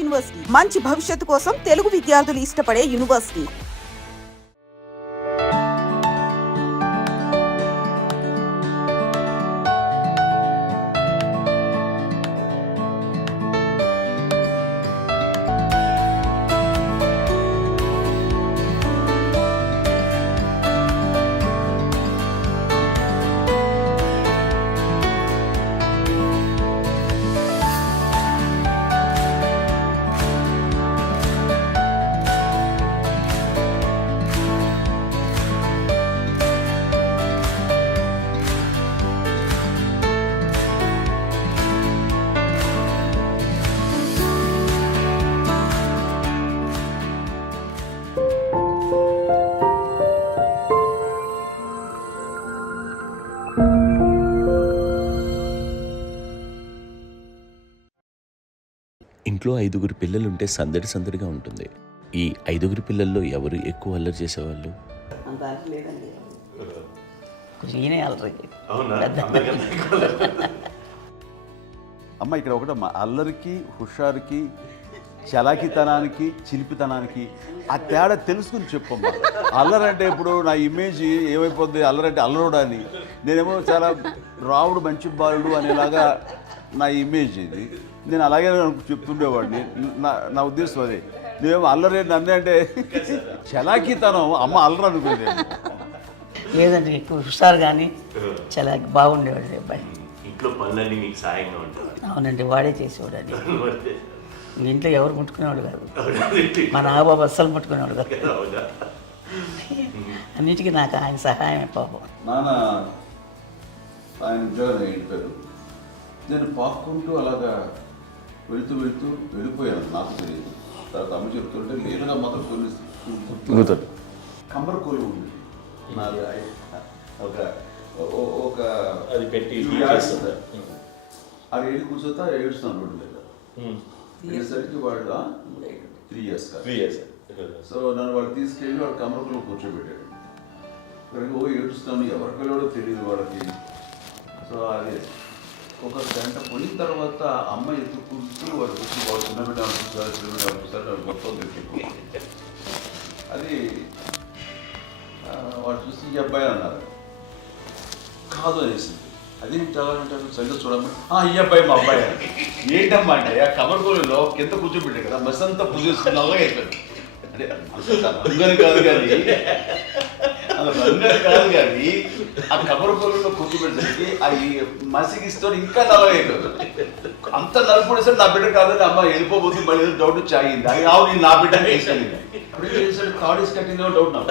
University మంచి భవిష్యత్తు కోసం తెలుగు విద్యార్థులు ఇష్టపడే యూనివర్సిటీ. ఇంట్లో 5గురు పిల్లలుంటే సందడి సందడిగా ఉంటుంది. ఈ 5గురు పిల్లల్లో ఎవరు ఎక్కువ అల్లరి చేసేవాళ్ళు? అమ్మ ఇక్కడ ఒకటమ్మా, అల్లరికి, హుషారుకి, చలాకితనానికి, చిలిపితనానికి ఆ తేడా తెలుసుకుని చెప్పమ్మా. అల్లరంటే ఇప్పుడు నా ఇమేజ్ ఏమైపోద్ది, అల్లరంటే అల్లరుడు అని, నేనేమో చాలా రావుడు మంచి బాలుడు అనేలాగా నా ఇమేజ్ ఇది. నేను అలాగే చెప్తుండేవాడిని. నా ఉద్దేశం అదే. నేనేమో అల్లరి నన్నే అంటే చలాకితనం, అమ్మ అల్లరు అనుకునేది. లేదండి, ఎక్కువ హుషారు కానీ చాలా బాగుండేవాడు అబ్బాయి. ఇంట్లో పనులన్నీ మీకు సాయంగా ఉంటాయి? అవునండి, వాడే చేసేవాడు. అది ఇంట్లో ఎవరు ముట్టుకునేవాడు కాదు, మా నాగబాబు అస్సలు ముట్టుకునేవాడు కాదు. అన్నిటికీ నాకు ఆయన సహాయమే పాపం. నాన్న ఆయన ఉద్యోగం అయిపోయారు. నేను పాక్కుంటూ అలాగా వెళుతూ వెళ్ళిపోయాను, నాకు తెలియదు. తర్వాత అమ్మ చెప్తుంటే లేదుగా మాత్రం కొన్ని కమ్మర కోలు ఉంది నాది. ఒక అది పెట్టి అది వెళ్ళి కూర్చోతా ఏడుస్తున్నాను రోడ్డు మీద. ఏసరికి వాళ్ళు 3 years. సో నన్ను వాళ్ళు తీసుకెళ్ళి వాడు కమ్మరకులో కూర్చోబెట్టాడు. ఏడుస్తాను, ఎవరికి వెళ్ళాడో తెలియదు వాళ్ళకి. సో అదే ఒక గంట పోయిన తర్వాత అమ్మ ఎత్తుకుంటూ వాడు వచ్చి వాడు చిన్నబిడ్డ అనిపిస్తారు మొత్తం తెచ్చి అది వాడు చూసి ఈ అబ్బాయి అన్నారు. కాదు అనేసింది. అది చాలా అంటారు, సరిగ్గా చూడమ్మా, ఈ అబ్బాయి మా అబ్బాయి అని. ఏంటమ్మా అంటే ఆ కమర్గోళంలో కింద కూర్చోబెట్టాడు కదా, బస్ అంతా పూజేసుకుని అలాగే అయిపోయాడు. అంటే రంగని కాదు కానీ కాదు కానీ ఆ కబరకోళ్ళలో కూర్చోబెట్టేసరికి అవి మసిగిస్తూ ఇంకా నల్లగైపోయాడు. అంత నలుపుడేసరికి నా బిడ్డ కాదని అమ్మ వెళ్ళిపోబోతుంది, మళ్ళీ డౌట్ వచ్చి ఆగింది. అది ఆవు నేను నా బిడ్డని తీసుకెళ్ళింది. అప్పుడు ఏం చేశాడు, కాడీస్ కట్టిందో డౌట్ నాకు.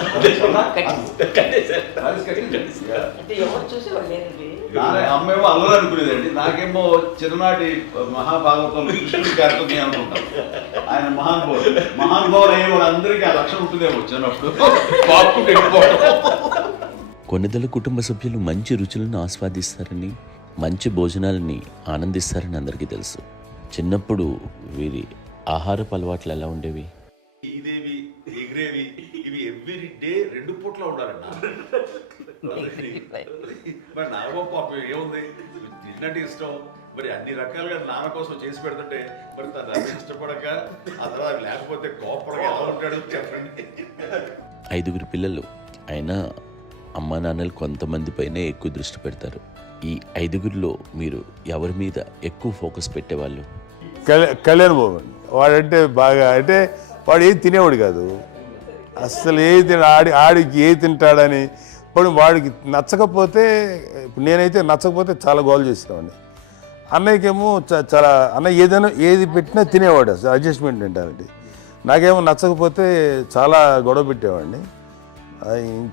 అమ్మేమో అల్లరి అనుకునేదండి, నాకేమో చిన్ననాటి మహాభాగవతంలో కృష్ణుడి క్యారెక్టర్ అనుకుంటాను. ఆయన మహానుభావులు అయ్యే వాళ్ళందరికీ ఆ లక్షణం ఉంటుందేమో వచ్చినప్పుడు పాపుకుంటూ వెళ్ళిపోవడం. కొన్నిదల కుటుంబ సభ్యులు మంచి రుచులను ఆస్వాదిస్తారని, మంచి భోజనాలని ఆనందిస్తారని అందరికీ తెలుసు. చిన్నప్పుడు వీరి ఆహారపు అలవాట్లు ఎలా ఉండేవి? ఇదేవి ఎగిరేవి ఇవి ఎవ్రీ డే 2 పూట్ల ఉండాలండి. మరి నాగబాబు పాపం ఏముంది, తిన్నట్టు ఇష్టం. మరి అన్ని రకాలుగా నాన్న కోసం చేసి పెడుతుంటే మరి తను అది ఇష్టపడక ఆ తర్వాత లేకపోతే కోపడగా ఎలా ఉంటాడు చెప్పండి. 5గురు పిల్లలు అయినా అమ్మా నాన్నలు కొంతమంది పైనే ఎక్కువ దృష్టి పెడతారు. ఈ 5గురిలో మీరు ఎవరి మీద ఎక్కువ ఫోకస్ పెట్టేవాళ్ళు? కళ్యాణ్ బాబు. వాడంటే బాగా, అంటే వాడు ఏది తినేవాడు కాదు అసలు. ఆడికి ఏది తింటాడని ఇప్పుడు వాడికి నచ్చకపోతే, ఇప్పుడు నేనైతే నచ్చకపోతే చాలా గోల్ చేసేవాడిని. అన్నయ్యకేమో చాలా, అన్నయ్య ఏదైనా ఏది పెట్టినా తినేవాడు, అసలు అడ్జస్ట్మెంట్ తింటానండి. నాకేమో నచ్చకపోతే చాలా గొడవ పెట్టేవాడిని.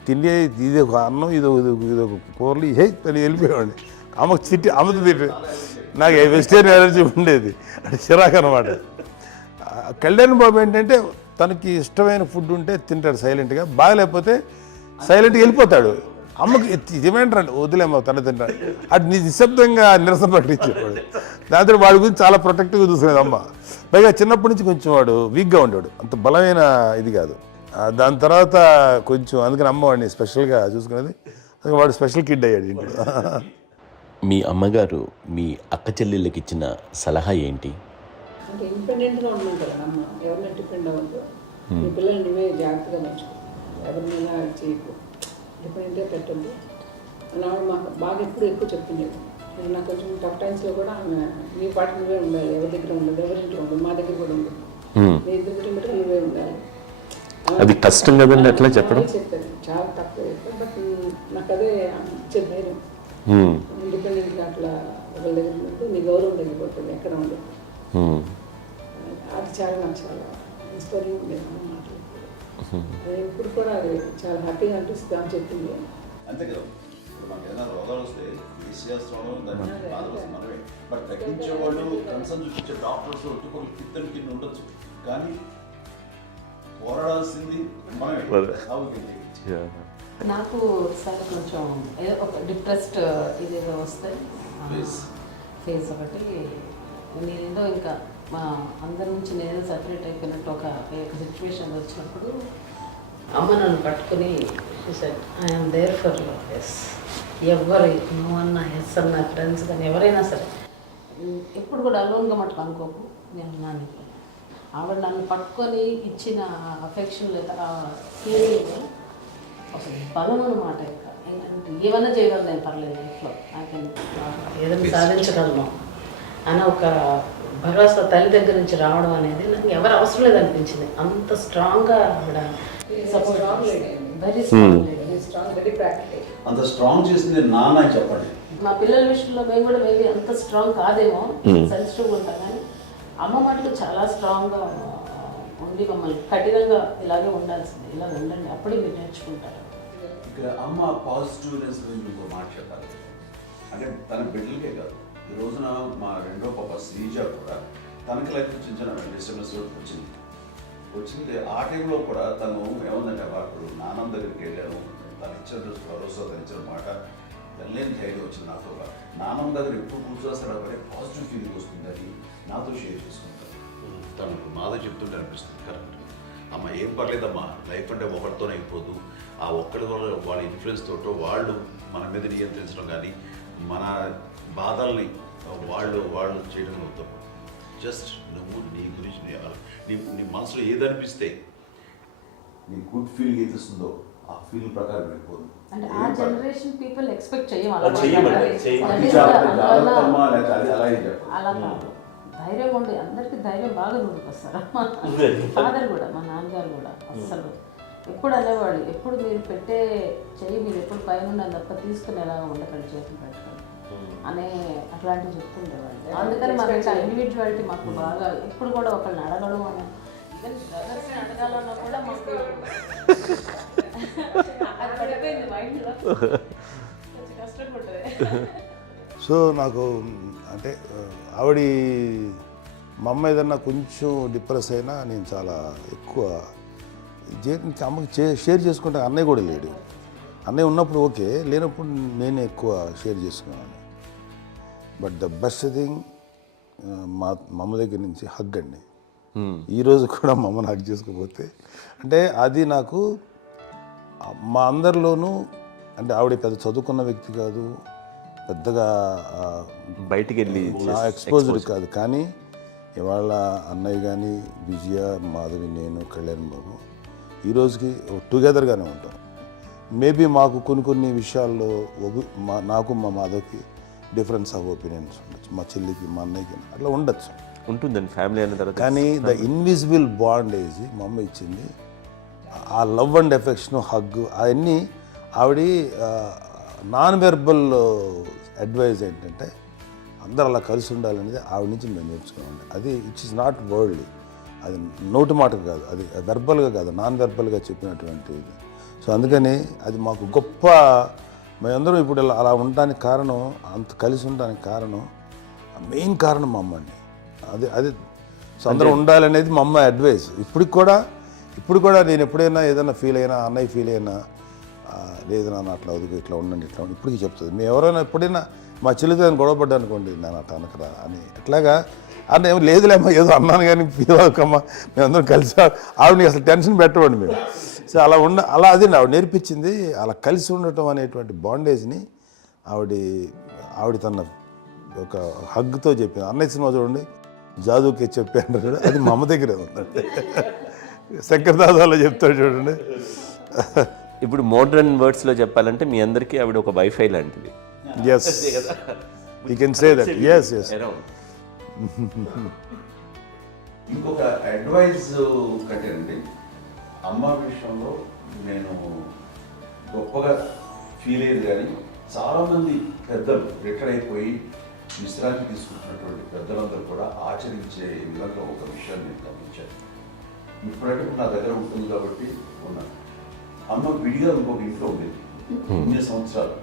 తిండి ఇది ఒక అన్నం, ఇదొక కూరలు అని వెళ్ళిపోయేవాడిని. అమ్మకు అమ్మతో తిట్టి నాకు వెజిటేరియన్ ఎలర్జీ ఉండేది, అంటే చిరాకు అనమాట. కళ్యాణ్ బాబు ఏంటంటే తనకి ఇష్టమైన ఫుడ్ ఉంటే తింటాడు సైలెంట్గా, బాగలేకపోతే సైలెంట్గా వెళ్ళిపోతాడు. అమ్మకి ఇదేమేంటారండి, వదిలేమో తన తింటాడు, అటు నిశ్శబ్దంగా నిరసన ప్రకటించేవాడు. దాంతో వాడి గురించి చాలా ప్రొటెక్టివ్గా చూసుకునేది అమ్మ. పైగా చిన్నప్పటి నుంచి కొంచెం వాడు వీక్గా ఉండేవాడు, అంత బలమైన ఇది కాదు. దాని తర్వాత కొంచెం అందుకని అమ్మ వాడిని స్పెషల్గా చూసుకునేది. వాడు స్పెషల్ కిడ్ అయ్యాడు ఇంట్లో. మీ అమ్మగారు మీ అక్క చెల్లెళ్ళకి ఇచ్చిన సలహా ఏంటి? అంటే ఇండిపెండెంట్గా ఉండడం కదా అమ్మ, ఎవరిని డిపెండ్ అవ్వద్దు, మీ పిల్లల్ని నువ్వే జాగ్రత్తగా పెంచుకో, ఎవరినైనా చేయకు, డిపెండెంట్గా పెట్టద్దు అని ఆవిడ మాకు బాగా ఎక్కువ చెప్తుండేది. నాకు కొంచెం టఫ్ టైమ్స్లో కూడా ఆమె నీ పాటు నువ్వే ఉండాలి, ఎవరి దగ్గర ఉండదు, ఎవరింట్లో ఉండదు, మా దగ్గర కూడా ఉండదు, నీ ఇద్దరు కుటుంబం నువ్వే ఉండాలి. అది కష్టం కదండి అట్లా చెప్పడం. చెప్పారు చాలా తక్కువ చెప్పారు, బట్ నాకు అదే ఇచ్చే ధైర్యం. ఇండిపెండెంట్గా అట్లా ఒకరి దగ్గర ఉంటూ నీ గౌరవం తగ్గిపోతుంది, ఎక్కడ ఉండదు. అది చాలా నాకు చాలా ఇన్స్పైరింగ్ ఉండేది అమ్మ మాటలు. అది ఇప్పుడు కూడా అది చాలా హ్యాపీగా అనిపిస్తుంది అని చెప్పింది. అంతే కదా, ఇప్పుడు మనకి ఏదైనా రోగాలు వస్తే ఫేస్ చేస్తాం, దాన్ని బాధలు మనమే, బట్ తగ్గించే వాళ్ళు కన్సర్న్ చూపించే డాక్టర్స్ ఒట్టుకోలు కింద కింద ఉండొచ్చు, కానీ పోరాడాల్సింది మనమే. నాకు సార్ కొంచెం ఏదో ఒక డిప్రెస్డ్ ఇదేదో వస్తాయి ఫేస్ ఒకటి, నేనేదో ఇంకా మా అందరి నుంచి నేను సపరేట్ అయిపోయినట్టు ఒక సిచ్యువేషన్ వచ్చినప్పుడు అమ్మ నన్ను పట్టుకుని ఐఎమ్ దేర్ ఫర్ ఎస్, ఎవరు నువ్వు అన్న ఎస్ అన్న ఫ్రెండ్స్ కానీ ఎవరైనా సరే ఎప్పుడు కూడా అలోన్గా మటుకు అనుకోకు, నేను ఉన్నాను. ఆవిడ నన్ను పట్టుకొని ఇచ్చిన అఫెక్షన్ లేదా ఫీలింగ్ అసలు బలం అన్నమాట. ఇంకా ఏమైనా చేయగలను నేను, పర్లేదు లైఫ్లో నాకు ఏదైనా సాధించగలను అని ఒక భరోసా తల్లి దగ్గర నుంచి రావడం అనేది నాకు ఎవరు అవసరం లేదనిపించింది. అంత స్ట్రాంగ్గా ఆవిడ support, very strong, very practical. అంత స్ట్రాంగ్ చేసింది నాన్న చెప్పండి. మా పిల్లల విషయంలో మేము కూడా మేబీ అంత స్ట్రాంగ్ కాదేమో, సెన్సిటివ్గా ఉంటాం, కానీ అమ్మ మటుకు చాలా స్ట్రాంగ్గా ఉండి మమ్మల్ని కఠినంగా ఇలాగే ఉండాల్సింది, ఇలా ఉండండి అప్పుడే మీరు నేర్చుకుంటారు. ఇక్కడ అమ్మ పాజిటివ్నెస్ గురించి ఇంకో మాట చెప్పాలి. అంటే తన బిడ్డలకే కాదు, ఈ రోజున మా రెండో పాప శ్రీజ కూడా తనకి లైఫ్ చిన్న చిన్న డిస్టర్బెన్స్ వచ్చింది. ఆ టైంలో కూడా తను ఏముందంటే అప్పుడు నాన్నమ్మ దగ్గరికి వెళ్ళాను, తను ఇచ్చిన భరోసా, తను ఇచ్చిన మాట వెళ్ళలేని ధైర్యం వచ్చింది నాకు. నాన్నమ్మ దగ్గర ఎప్పుడు కూర్చోస్తాడు అప్పుడే పాజిటివ్ ఫీలింగ్ వస్తుందని నాతో షేర్ చేసుకుంటాను. తను మాతో చెప్తుంటే అనిపిస్తుంది కరెక్ట్, అమ్మ ఏం పర్లేదమ్మా, లైఫ్ అంటే ఒకరితోనే అయిపోదు, ఆ ఒక్కరి వల్ల వాళ్ళ ఇన్ఫ్లుయెన్స్ తోటో వాళ్ళు మన మీద నియంత్రించడం కానీ మన బాధల్ని వాళ్ళు చేయడం అవుతాం. జస్ట్ నువ్వు నీ గురించి నీ మనసులో ఏదనిపిస్తే నీ గుడ్ ఫీలింగ్ ఏది వస్తుందో ఆ ఫీల్ ప్రకారం వెళ్ళిపోదు. అంటే ఆ జనరేషన్ పీపుల్ ఎక్స్పెక్ట్ చేయం అలా కాదు, ధైర్యం ఉండి అందరికీ ధైర్యం బాగా నూరుకొస్తారు. ఫాదర్ కూడా, మా నాన్నగారు కూడా అస్సలు ఎప్పుడు అనేవాళ్ళు, ఎప్పుడు మీరు పెట్టే చెయ్యి మీరు ఎప్పుడు పైన తప్ప తీసుకుని ఎలా ఉండకండి, చేతులు పెట్టుకొని అనే అట్లాంటివి చెప్తుండేవాళ్ళు. అందుకని మాకు ఇండివిజువాలిటీ మాకు బాగా, ఎప్పుడు కూడా ఒకళ్ళని అడగడం అని, ఈవెన్ బ్రదర్స్ని అడగాలన్నా కూడా మాకు అది పడిపోయింది మైండ్లో, కొంచెం కష్టపడుతుంది. సో నాకు అంటే ఆవిడ మా అమ్మ ఏదన్నా కొంచెం డిప్రెస్ అయినా నేను చాలా ఎక్కువ అమ్మకి షేర్ చేసుకుంటే, అన్నయ్య కూడా లేడు, అన్నయ్య ఉన్నప్పుడు ఓకే, లేనప్పుడు నేనే ఎక్కువ షేర్ చేసుకున్నాను. బట్ ద బెస్ట్ థింగ్ మా అమ్మ దగ్గర నుంచి హగ్ అండి. ఈరోజు కూడా మా అమ్మని హగ్ చేసుకోకపోతే అంటే అది నాకు మా అందరిలోనూ, అంటే ఆవిడ పెద్ద చదువుకున్న వ్యక్తి కాదు, పెద్దగా బయటికి వెళ్ళి ఎక్స్పోజ్డ్ కాదు, కానీ ఇవాళ అన్నయ్య కానీ విజయ, మాధవి, నేను, కళ్యాణ్ బాబు ఈ రోజుకి టుగెదర్గానే ఉంటాం. మేబీ మాకు కొన్ని విషయాల్లో నాకు మా మాధవ్కి డిఫరెన్స్ ఆఫ్ ఒపీనియన్స్ ఉండొచ్చు, మా చెల్లికి, మా అన్నయ్యకి అట్లా ఉండొచ్చు, ఉంటుందండి ఫ్యామిలీ అన్న తర్వాత. కానీ ద ఇన్విజిబుల్ బాండేజ్ మా అమ్మ ఇచ్చింది, ఆ లవ్ అండ్ ఎఫెక్షన్, హగ్, అవన్నీ ఆవిడ నాన్ వెర్బల్ అడ్వైజ్ ఏంటంటే అందరూ అలా కలిసి ఉండాలనేది ఆవిడ నుంచి మేము నేర్చుకున్నామండి. అది ఇట్స్ ఇస్ నాట్ వర్డ్లీ, అది నోటి మాట కాదు, అది వెర్బల్గా కాదు, నాన్ వెర్బల్గా చెప్పినటువంటి ఇది. సో అందుకని అది మాకు గొప్ప, మేమందరం ఇప్పుడు అలా ఉండడానికి కారణం, అంత కలిసి ఉండడానికి కారణం, మెయిన్ కారణం మా అమ్మ అండి. అది సో అందరూ ఉండాలనేది మా అమ్మ అడ్వైస్. ఇప్పుడు కూడా నేను ఎప్పుడైనా ఏదైనా ఫీల్ అయినా, అన్నయ్య ఫీల్ అయినా, లేదు నాన్న అట్లా వదుకు, ఇట్లా ఉండండి, ఇట్లా ఉండి, ఇప్పటికీ చెప్తుంది. మేము ఎవరైనా ఎప్పుడైనా మా చెల్లితో గొడవపడ్డా అనుకోండి, నేను అట్లా అనకరా అని, ఎట్లాగా అంటే ఏమో లేదులేమ్మా ఏదో అన్నాను కానీ ఫీల్ అవ్వకమ్మా, మేమందరం కలిసి ఆవిడని అసలు టెన్షన్ పెట్టమండి మేము. సో అలా అది ఆవిడ నేర్పించింది, అలా కలిసి ఉండటం అనేటువంటి బాండేజ్ని ఆవిడ తన ఒక హగ్తో చెప్పింది. అన్నయ్య సినిమా చూడండి, జాదుకే చెప్పాను చూడు, అది మా అమ్మ దగ్గరే ఉందండి. శంకర్ దాదాలో చెప్తాడు చూడండి. ఇప్పుడు మోడ్రన్ వర్డ్స్లో చెప్పాలంటే మీ అందరికీ ఆవిడ ఒక వైఫై లాంటిది. Yes, you can say that. Yes yes. ఇంకొక అడ్వైజ్ కట్టండి, అమ్మ విషయంలో నేను గొప్పగా ఫీల్ అయ్యేది, కానీ చాలామంది పెద్దలు రిటైర్ అయిపోయి విశ్రాంతి తీసుకుంటున్నటువంటి పెద్దలందరూ కూడా ఆచరించే విధంగా ఒక విషయాన్ని నేను గమనించాను. ఇప్పుడంటే నా దగ్గర ఉంటుంది కాబట్టి ఉన్నాను. అమ్మ విడిగా ఇంకొక ఇంట్లో ఉండేది 9 సంవత్సరాలు,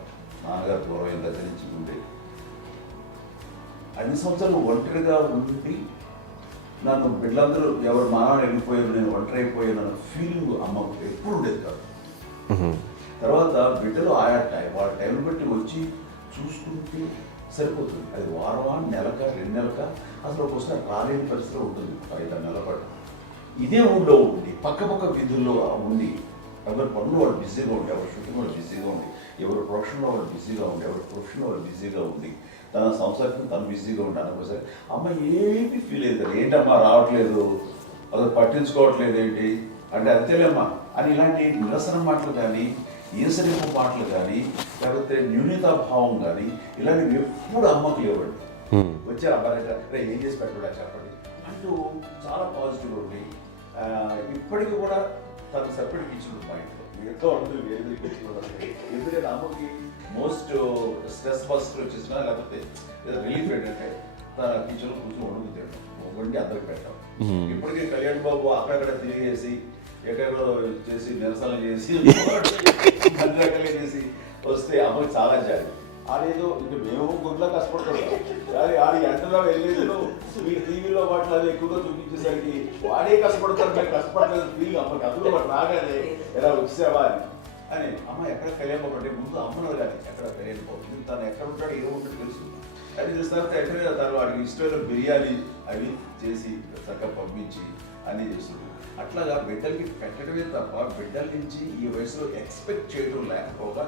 నాన్నగారు పూర్వం దగ్గర నుంచి ఉండేది. 5 సంవత్సరాలు ఒంటరిగా ఉండి నన్ను బిడ్డలందరూ ఎవరు మానవుడు వెళ్ళిపోయారు, నేను ఒంటరి అయిపోయాను అన్న ఫీలింగ్ అమ్మకు ఎప్పుడు ఉండేది కాదు. తర్వాత బిడ్డలు ఆయా వాళ్ళ టైం బట్టి వచ్చి చూసుకుంటే సరిపోతుంది. అది వారమా, నెలక, 2 నెలక, అసలు ఒకసారి రాలేని పరిస్థితిలో ఉంటుంది. 5-6 నెలల పాటు ఇదే ఊళ్ళో ఉండి పక్క విధుల్లో ఉండి, ఎవరి పనులు వాళ్ళు బిజీగా ఉండి, ఎవరి షూటింగ్ వాళ్ళు బిజీగా ఉండి, ఎవరి ప్రొఫెషన్లో వాళ్ళు బిజీగా ఉండి, ఎవరి ప్రొఫెషన్లో వాళ్ళు బిజీగా ఉండి, తన సంసారం తను బిజీగా ఉంటాను. అనుకోసరి అమ్మ ఏమి ఫీల్ అయ్యేది కదా, ఏంటమ్మా రావట్లేదు, అసలు పట్టించుకోవట్లేదు ఏంటి అంటే, అంతేలేమ్మా అని ఇలాంటి నిరసన మాటలు కానీ, ఈసరింపు మాటలు కానీ, లేకపోతే న్యూనతాభావం కానీ ఇలాంటివి ఎప్పుడు అమ్మకు లేవండి. వచ్చారు అబ్బాయి ఏం చేసి పెట్టడా చెప్పండి అంటూ చాలా పాజిటివ్ ఉండి, ఇప్పటికీ కూడా తను సపరేట్ ఇచ్చిండు మా ఇంట్లో. మిగతా ఉంటుంది వేరే ఎందుకంటే అమ్మకి మోస్ట్ స్ట్రెస్ బస్టర్ వచ్చేసినా, లేకపోతే రిలీఫ్ ఏంటంటే తన కిచెన్లో కూర్చొని వండుకు తినడం, వండి అందరికి పెట్టాం. ఇప్పటికీ కళ్యాణ్ బాబు అక్కడక్కడ తిరిగేసి ఎక్కడెక్కడో చేసి నిరసనలు చేసి అన్ని రకాలుగా చేసి వస్తే అమ్మకి చాలా జాలి. ఆడేదో ఇంక మేము గుడ్లా కష్టపడుతున్నాం, కానీ ఆడి ఎండలో వెళ్ళేదో మీ టీవీలో వాటిలో అది ఎక్కువగా చూపించేసరికి వాడే కష్టపడతారు, మేము కష్టపడలేదు ఫీల్ అమ్మకి. అందులో వాడు రాగానే ఎలా వచ్చావా అని అమ్మ ఎక్కడ కళ్యాణ్ బాబు అంటే ముందు అమ్మను కానీ ఎక్కడ కళ్యాణ్ బాబు తను ఎక్కడ ఉంటాడో ఏమో ఉంటుంది తెలుసు. అది చూసిన తర్వాత ఎక్కడైనా తను వాడికి ఇష్టమైన బిర్యానీ అవి చేసి చక్కగా పంపించి అన్నీ చేస్తుంది. అట్లాగా బిడ్డలకి పెట్టడమే తప్ప బిడ్డల నుంచి ఈ వయసులో ఎక్స్పెక్ట్ చేయడం లేకపోగా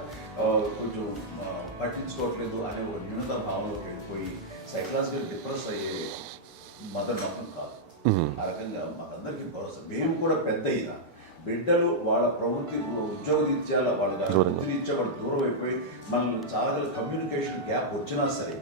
కొంచెం పట్టించుకోవట్లేదు అనే ఒక న్యూనత భావనలోకి వెళ్ళిపోయి సైకలాజికల్ డిప్రెస్ అయ్యే మదర్ మాత్రం కాదు. ఆ రకంగా మాకందరికీ భరోసా. మేము కూడా పెద్ద అయినా బిడ్డలు వాళ్ళ ప్రవృత్తి ఉద్యోగరీత్యాల వాళ్ళ వృత్తిరీత్యా వాళ్ళు దూరం అయిపోయి మనల్ని చాలా కమ్యూనికేషన్ గ్యాప్ వచ్చినా సరే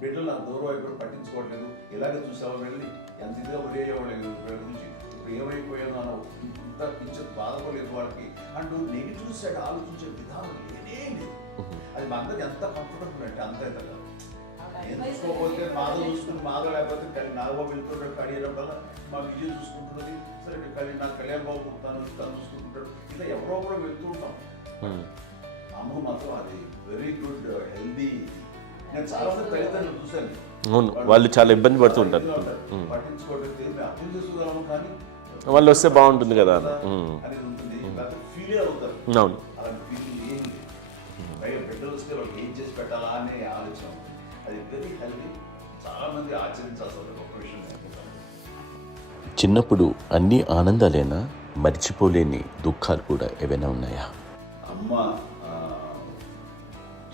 బిడ్డలు నాకు దూరం అయిపోయి పట్టించుకోవట్లేదు. ఇలాగే చూసావా వెళ్ళి ఎంత ఇదిగా ఉదయ్యేవాళ్ళు గురించి ఇప్పుడు ఏమైపోయాను అని ఇంత పిక్చర్ బాధపడలేదు వాళ్ళకి అంటూ నెగిటివ్ సైడ్ ఆలోచించే విధానం లేనే లేదు. అది మా అందరికి ఎంత కంఫర్టబుల్ అంటే అంత కదా. ఎందుకోకపోతే మాధవ చూసుకుని మాధవ లేకపోతే నాగబాబు వెళ్తుంటాడు కడియడం వల్ల మా విజయ్ చూసుకుంటున్నది. సరే నాకు కళ్యాణ్ బాబు తను చూసుకుంటుంటాడు. ఇలా ఎవరో కూడా వెళ్తూ ఉంటాం. అమ్మ మాత్రం అది వెరీ గుడ్ హెల్దీ. నేను చాలా మంది తల్లిదండ్రులు చూశాను, వాళ్ళు చాలా ఇబ్బంది పడుతూ ఉంటారు. పట్టించుకోవట్లేదు, మేము అర్థం చేసుకోగలము కానీ వాళ్ళు వస్తే బాగుంటుంది కదా అనేది ఉంటుంది. ఫీల్ అవుతారు. అవును, అలాంటి ఫీలింగ్ ఏం లేదు. పైగా బిడ్డలు వస్తే వాళ్ళకి ఏం చేసి పెట్టాలా అనే ఆలోచన. అది వెరీ హెల్దీ. చాలా మంది ఆచరించాల్సిన గొప్ప విషయం. చిన్నప్పుడు అన్ని ఆనందాలేనా, మర్చిపోలేని దుఃఖాలు కూడా ఏవైనా ఉన్నాయా? అమ్మ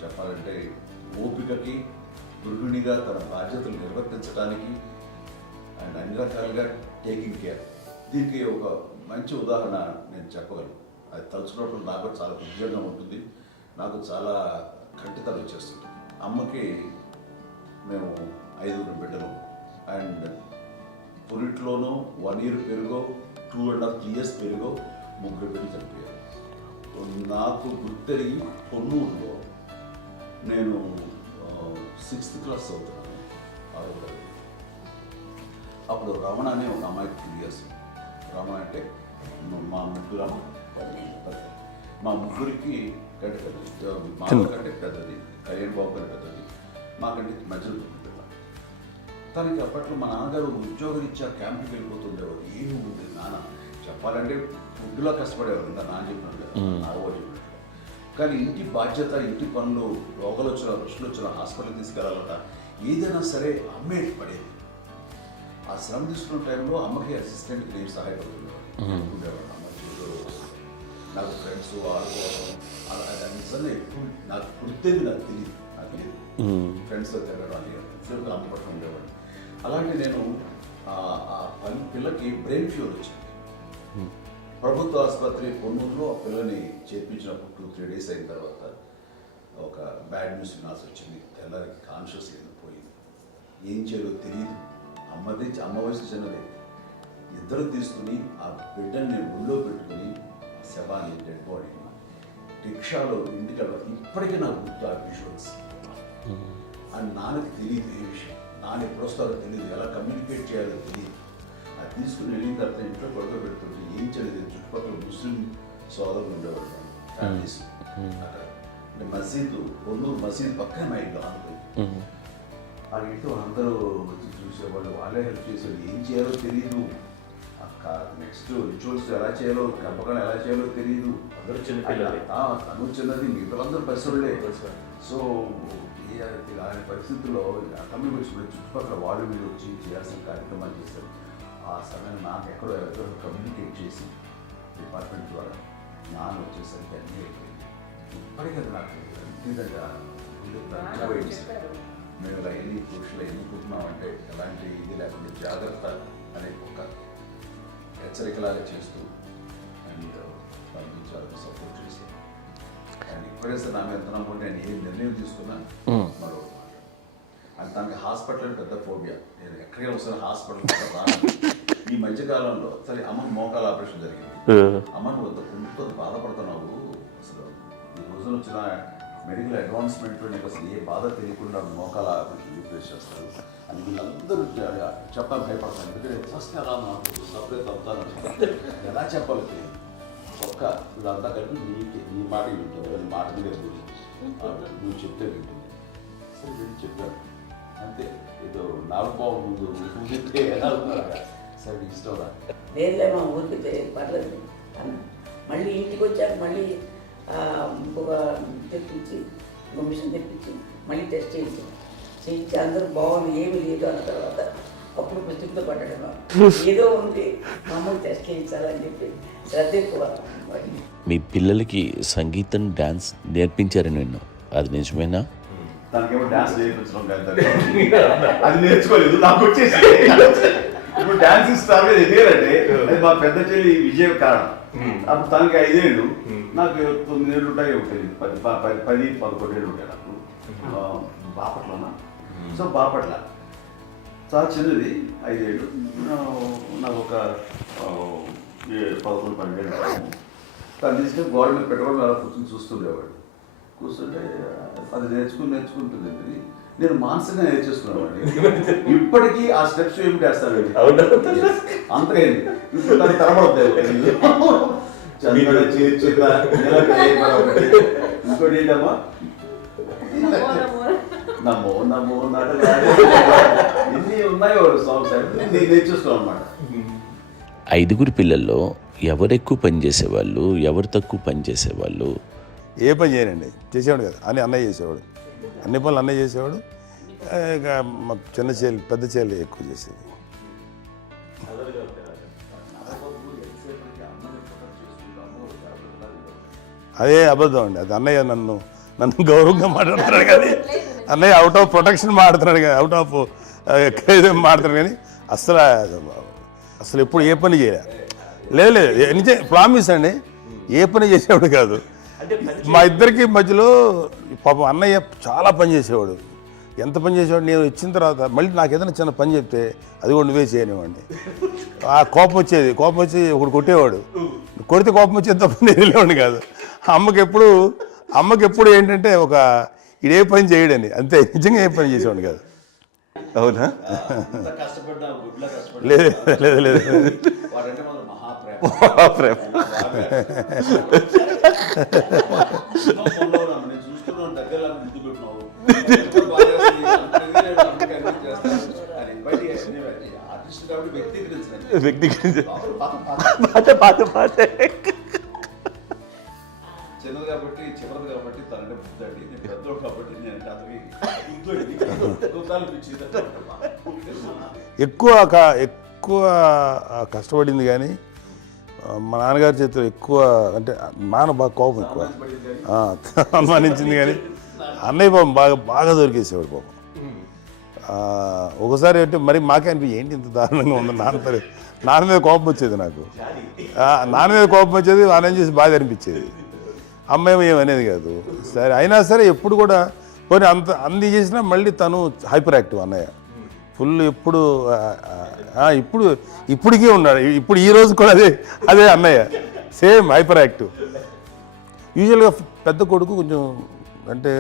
చెప్పాలంటే ఓపికకి, గృహిణిగా తన బాధ్యతలు నిర్వర్తించడానికి అండ్ అన్ని రకాలుగా టేకింగ్ కేర్. దీనికి ఒక మంచి ఉదాహరణ నేను చెప్పగలను. అది తలుచుకున్నప్పుడు నాకు చాలా ఉద్యోగంగా ఉంటుంది, నాకు చాలా ఖండితలు వచ్చేస్తుంది. అమ్మకి మేము 5 బిడ్డలు అండ్ పురిట్లోనూ 1 year పెరుగో 2.5 years పెరుగో 3 బిడ్డలు చనిపోయారు. నాకు గుర్తెరిగి పొన్నూరులో నేను 6th class చదువుతున్నాను. అప్పుడు రమణ అనే ఒక అమ్మాయికి 2 years. రమణ అంటే మా ముగ్గురికి కంటే పెద్దది, మా కంటే పెద్దది, కళ్యాణ్ బాబు కంటే పెద్దది, మాకంటే మధ్యలో పిల్ల. తనకి అప్పట్లో మా నాన్నగారు ఉద్యోగరీత్యా క్యాంప్కి వెళ్ళిపోతుండేవారు. ఏమి ఉంది నాన్న చెప్పాలంటే ఫుడ్లో కష్టపడేవారు. ఇంకా నాన్న చెప్పినట్టు నాగబాబు చెప్పినట్టు. కానీ ఇంటి బాధ్యత, ఇంటి పనులు, రోగాలు వచ్చిన రుచులు వచ్చిన హాస్పిటల్ తీసుకెళ్ళాలట ఏదైనా సరే అమ్మే పడేది. ఆ శ్రమ తీసుకున్న టైంలో అమ్మకి అసిస్టెంట్కి నేను సహాయపడుతుండేవాడు. అమ్మ నాకు ఫ్రెండ్స్ ఆడుకోవడం అలా నిజంగా ఎప్పుడు నాకు గుర్తేది నాకు తెలియదు. ఫ్రెండ్స్తో తిరగడం అని సేపు అమ్మ పట్టుకుని ఉండేవాడు. అలాంటి నేను పిల్లకి బ్రెయిన్ ఫ్యూర్ వచ్చింది. ప్రభుత్వ ఆసుపత్రి పొన్నూరులో ఆ పిల్లని చేర్పించినప్పుడు 2-3 days అయిన తర్వాత ఒక బ్యాడ్ న్యూస్ వినాల్సి వచ్చింది. తెల్లరికి కాన్షియస్ పోయింది, ఏం చేయాలో తెలియదు. అమ్మ వయసు చిన్నదే. ఇద్దరు తీసుకుని ఆ బిడ్డని నేను ఒళ్ళో పెట్టుకుని శవాన్ని, డెడ్ బాడీని రిక్షాలో ఇంటికి వెళ్ళడం ఇప్పటికీ నాకు గుర్తు ఆ విజువల్స్. అండ్ నాన్నకి తెలియదు ఏ విషయం, నాన్న ఎప్పుడు వస్తారో తెలియదు, ఎలా కమ్యూనికేట్ చేయాలో తెలియదు. అది తీసుకుని వెళ్ళిన తర్వాత ఇంట్లో పడుకోబెడుతుంటే ఏం చేయలేదు. చుట్టుపక్కల ముస్లిం సోదరులు ఉండేవాళ్ళు, ఫ్యామిలీస్. అక్కడ మసీదు, పొన్నూరు మసీదు పక్కన మా ఇంట్లో ఆనుకుంది. ఆ ఇంట్లో అందరూ వచ్చి చూసేవాళ్ళు, వాళ్ళే హెల్ప్ చేసేవాళ్ళు. ఏం చేయాలో తెలియదు. నెక్స్ట్ రిచువల్స్ ఎలా చేయాలో, కంపకం ఎలా చేయాలో తెలియదు. తను చిన్నది, మిగతాలందరూ పసివాళ్ళే. సో అలాంటి పరిస్థితుల్లో కమ్యూనికేషన్ చుట్టుపక్కల వాళ్ళు మీరు వచ్చి చేయాల్సిన కార్యక్రమాలు చేశారు. ఆ సమయం నాకు ఎక్కడో కమ్యూనికేట్ చేసి డిపార్ట్మెంట్ ద్వారా నాన్న వచ్చేసరికి అన్నీ అయిపోయింది. ఇప్పటికీ నాకు ఎందుకంటే మేము ఇలా ఎన్ని పురుషులు ఎన్నుకుంటున్నామంటే ఎలాంటి ఇది లేకుండా జాగ్రత్త అనే ఒక హెచ్చరికలాగా చేస్తూ అండ్ పంపించాలని సపోర్ట్ చేసి అండ్ ఇప్పుడైతే నా మీద ఎంత నమ్ముకుంటే నేను ఏ నిర్ణయం తీసుకున్నా మరో అండ్ తనకి హాస్పిటల్ పెద్ద ఫోబియా. నేను ఎక్కడికి వస్తాను హాస్పిటల్ రాను. ఈ మధ్యకాలంలో సరే అమ్మకి మోకాల ఆపరేషన్ జరిగింది. అమ్మ నువ్వు కుంటుతో బాధపడుతున్నావు, అసలు ఈ రోజున వచ్చిన మెడికల్ అడ్వాన్స్మెంట్ నీకు అసలు ఏ బాధ తెలియకుండా మోకాల ఆపరేషన్ రీప్లేస్ చేస్తారు అని వీళ్ళందరూ చెప్పాలి భయపడతాను. ఎందుకంటే ఫస్ట్ ఎలా నాకు సపరేట్ అవుతాను, ఎలా చెప్పాలి తెలియదు. ఒక్క ఇదంతా కలిపి నీ మాట వింటావు, అది మాట మీద నువ్వు చెప్తే వింటుంది. సరే నేను చెప్పాను అంతే. ఏదో నాకు బాగుంది చెప్తే ఎలా ఉన్నారా సరే ఇష్టం రా. లేదులే మా ఊరికి పర్లేదు అన్న. మళ్ళీ ఇంటికి వచ్చాక మళ్ళీ ఇంకొక తెప్పించి మిషన్ తెప్పించి మళ్ళీ టెస్ట్ చేయించి అందరూ బాగుంది ఏమీ లేదు అన్న తర్వాత అప్పుడు పుస్తకంతో పట్టడం ఏదో ఉంది మామూలు టెస్ట్ చేయించాలని చెప్పి శ్రద్ధ ఎక్కువ. మీ పిల్లలకి సంగీతం, డాన్స్ నేర్పించారని విన్నాం, అది నిజమేనా? దానికేమో డాన్స్ నేర్పించడం అది నేర్చుకోలేదు, నాకు వచ్చేసి ఇప్పుడు డాన్స్ ఇస్తారు ఎదిగారంటే అది మా పెద్ద చెల్లి విజయ కారణం. అప్పుడు తనకి 5 ఏళ్ళు, నాకు 9 ఏళ్ళు ఉంటాయి. 10-11 ఏళ్ళు ఉంటాయి నాకు. బాపట్లనా? సో బాపట్ల చాలా చిన్నది, 5 ఏళ్ళు. నాకు ఒక 11-12 ఏళ్ళు. తను తీసుకొని గోడ మీద పెట్టుకోవడం అలా కూర్చొని చూస్తుండేవాడు. కూర్చుంటే అది నేర్చుకుంటుంది. నేను మానసికంగా నేర్చేసుకున్నామండి. ఇప్పటికీ ఆ స్టెప్స్ ఏమిటి వేస్తాను అంతగా ఇప్పుడు దాన్ని తరబడతాయి. ఇంకోటి ఏంటమ్మా నమ్మో నమ్మో ఎన్ని ఉన్నాయో సాంగ్స్ నేను నేర్చేసుకున్నాను అన్నమాట. 5 పిల్లల్లో ఎవరు ఎక్కువ పని చేసేవాళ్ళు, ఎవరు తక్కువ పని చేసేవాళ్ళు? ఏ పని చేయనండి, చేసేవాడు కదా అని అన్నయ్య చేసేవాడు. అన్ని పనులు అన్నయ్య చేసేవాడు. ఇక మా చిన్న చెల్లి, పెద్ద చెల్లి ఎక్కువ చేసేది. అదే అబద్ధం అండి. అది అన్నయ్య నన్ను గౌరవంగా మాట్లాడుతున్నాడు కానీ అన్నయ్య అవుట్ ఆఫ్ ప్రొటెక్షన్ మాట్లాడుతున్నాడు కానీ, అవుట్ ఆఫ్ మాట్లాడుతున్నాడు కానీ అసలు ఎప్పుడు ఏ పని చేయలే. లేదు నిజం ప్రామిస్ అండి, ఏ పని చేసేవాడు కాదు. మా ఇద్దరికి మధ్యలో పాపం అన్నయ్య చాలా పని చేసేవాడు. ఎంత పని చేసేవాడు, నేను ఇచ్చిన తర్వాత మళ్ళీ నాకు ఏదైనా చిన్న పని చెప్తే అది కూడా నువ్వే చేయనివ్వండి. ఆ కోపం వచ్చేది, కోపం వచ్చి ఒకడు కొట్టేవాడు. కొడితే కోపం వచ్చేది తప్ప నేను వెళ్ళేవాడిని కాదు. అమ్మకి ఎప్పుడు ఏంటంటే ఒక ఇదే పని చేయడని, అంతే. నిజంగా ఏ పని చేసేవాడిని కాదు. అవునా? లేదు లేదు లేదు మహాప్రేమ. చిన్నది కాబట్టి చివరిది కాబట్టి తనంటే బుద్ధండి, నేను పెద్దోడు కాబట్టి నేను ఎక్కువ కష్టపడింది కానీ మా నాన్నగారి చేతిలో ఎక్కువ, అంటే నాన్న బాగా కోపం ఎక్కువ అనుమానించింది కానీ అన్నయ్య పాపం బాగా దొరికేసేవాడు పాపం. ఒకసారి అంటే మరి మాకే అనిపి ఏంటి ఇంత దారుణంగా ఉంది నాన్న మీద కోపం వచ్చేది నాకు. నాన్న మీద కోపం వచ్చేది, ఆయన చేసి బాధ అనిపించేది. అమ్మాయి ఏమనేది కాదు. సరే అయినా సరే ఎప్పుడు కూడా పోనీ అంది చేసినా మళ్ళీ తను హైపర్ యాక్టివ్ అన్నయ్య. ఫుల్ ఇప్పటికీ ఉన్నాడు. ఇప్పుడు ఈ రోజు కూడా అదే అన్నయ్య, సేమ్ హైపర్ యాక్టివ్. యూజువల్గా పెద్ద కొడుకు కొంచెం అంటే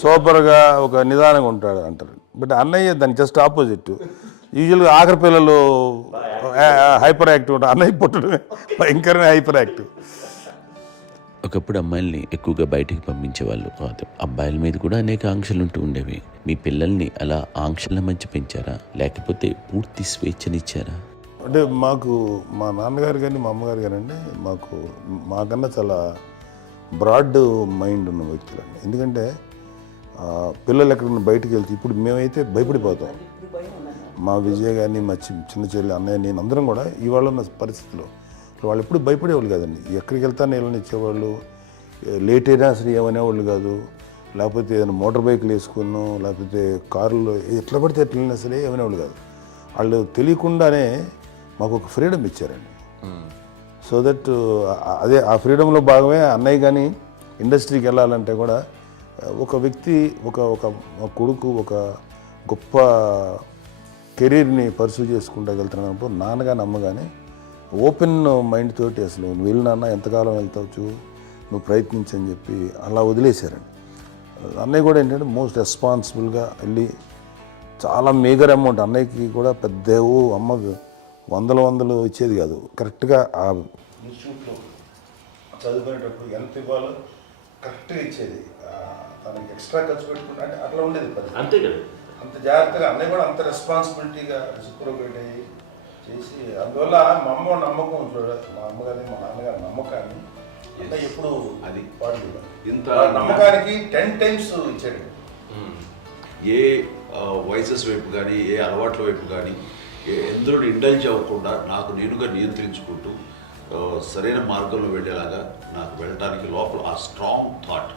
సూపర్గా ఒక నిదానంగా ఉంటాడు అంటారు. బట్ అన్నయ్య దానికి జస్ట్ ఆపోజిట్. యూజువల్గా ఆఖరి పిల్లలు హైపర్ యాక్టివ్ ఉంటారు, అన్నయ్య పుట్టడమే భయంకరమైన హైపర్ యాక్టివ్. ఒకప్పుడు అమ్మాయిల్ని ఎక్కువగా బయటికి పంపించేవాళ్ళు కాదు, అబ్బాయిల మీద కూడా అనేక ఆంక్షలు ఉంటూ ఉండేవి. మీ పిల్లల్ని అలా ఆంక్షల మధ్య పెంచారా, లేకపోతే పూర్తి స్వేచ్ఛనిచ్చారా? అంటే మాకు మా నాన్నగారు కానీ మా అమ్మగారు కానీ మాకన్నా చాలా బ్రాడ్ మైండ్ ఉన్న వ్యక్తులండి. ఎందుకంటే పిల్లలు ఎక్కడన్నా బయటకు వెళ్తే ఇప్పుడు మేమైతే భయపడిపోతాం. మా విజయ్ కానీ మా చిన్న చెల్లి అన్నయ్య నేను అందరం కూడా ఇవాళ ఉన్న పరిస్థితిలో వాళ్ళు ఎప్పుడు భయపడేవాళ్ళు కాదండి. ఎక్కడికి వెళ్తాను నీళ్ళని ఇచ్చేవాళ్ళు, లేట్ అయినా అసలు ఏమనేవాళ్ళు కాదు. లేకపోతే ఏదైనా మోటార్ బైక్లు వేసుకున్నాం, లేకపోతే కారులో ఎట్లా పడితే ఎట్లయినా సరే ఏమనేవాళ్ళు కాదు. వాళ్ళు తెలియకుండానే మాకు ఒక ఫ్రీడమ్ ఇచ్చారండి. సో దట్ అదే ఆ ఫ్రీడంలో భాగమే అన్నయ్య కానీ ఇండస్ట్రీకి వెళ్ళాలంటే కూడా ఒక వ్యక్తి ఒక కొడుకు ఒక గొప్ప కెరీర్ని పర్సూ చేసుకుంటూ వెళ్తున్నప్పుడు నాన్నగాని అమ్మగానే ఓపెన్ మైండ్ తోటి అసలు నువ్వు వెళ్ళినా ఎంతకాలం వెళ్తావచ్చు, నువ్వు ప్రయత్నించని చెప్పి అలా వదిలేశారండి. అన్నయ్య కూడా ఏంటంటే మోస్ట్ రెస్పాన్సిబుల్గా వెళ్ళి చాలా మేజర్ అమౌంట్ అన్నయ్యకి కూడా పెద్ద అమ్మకు వందలు ఇచ్చేది కాదు. కరెక్ట్గా ఆ ఇన్స్టిట్యూట్లో చదువుకునేటప్పుడు ఎంత ఇవ్వాలో కరెక్ట్గా ఇచ్చేది. తనకి ఎక్స్ట్రా ఖర్చు పెట్టుకుంటే అంటే అట్లా ఉండేది అంతే కదా. అంత జాగ్రత్తగా అన్నయ్య కూడా అంత రెస్పాన్సిబిలిటీగా రిసిప్రోకేట్ అయ్యి చేసి అందువల్ల మా అమ్మ నమ్మకం మా అమ్మగారి మా నాన్నగారి నమ్మకాన్ని అన్నయ్య ఎప్పుడు అది వాడు ఇంత నమ్మకానికి 10 times ఇచ్చాడు. ఏ వయసెస్ వైపు కానీ ఏ అలవాట్ల వైపు కానీ ఎందులో ఇండల్జ్ అవ్వకుండా నాకు నేనుగా నియంత్రించుకుంటూ సరైన మార్గంలో వెళ్ళేలాగా నాకు వెళ్ళడానికి లోపల ఆ స్ట్రాంగ్ థాట్